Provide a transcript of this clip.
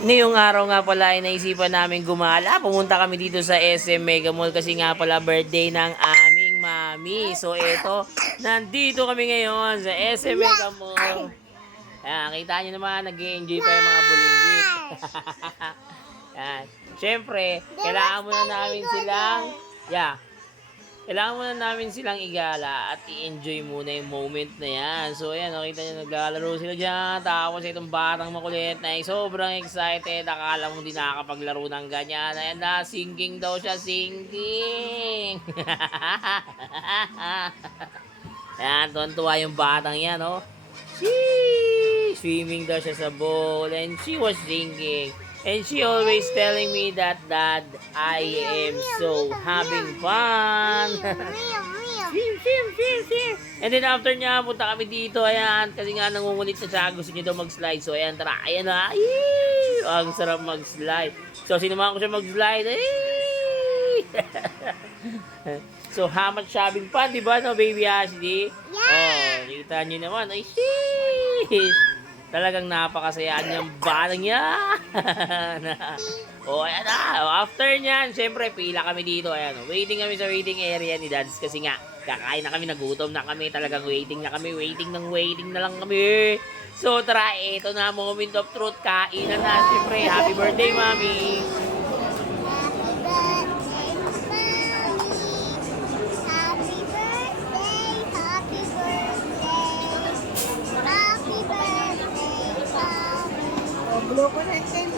Ngayong araw nga pala ay naisipan namin gumala. Pumunta kami dito sa SM Mega Mall kasi nga pala birthday ng aming mami. So eto, nandito kami ngayon sa SM Mega Mall. Ayan, kita nyo naman, nag-enjoy pa yung mga bulinggit. Ayan. Siyempre, kailangan muna namin silang, kailangan muna namin silang igala at i-enjoy muna yung moment na yan. So, ayan, nakita nyo, naglalaro sila dyan. Tapos, itong batang makulit na sobrang excited. Akala mo di nakakapaglaro ng ganyan. Ayan na, singing daw siya, singing. Ayan, tuwan-tuwa yung batang yan, oh. Swimming daw siya sa bowl and she was singing. And she always telling me that, Dad, I am so having fun. Swim. And then after niya, punta kami dito, ayan, kasi nga nangungulit na siya, gusto niya daw mag-slide. So ayan, tara, ayan na, ang sarap mag-slide. So sinumaan ko siya mag-slide, So how much having fun, di ba, no, baby Ashley? Yeah! Oh, kita niyo naman, ay, sheesh! Talagang napakasayaan niyang batang yan. O, ayan na. After niyan, syempre, pila kami dito. Ayan, waiting kami sa waiting area ni Dads. Kasi nga, kakain na kami, nagutom na kami. Talagang waiting na kami. Waiting na lang kami. So, tara, ito na, moment of truth. Kainan na. Syempre, happy birthday, Mami. Loko na yung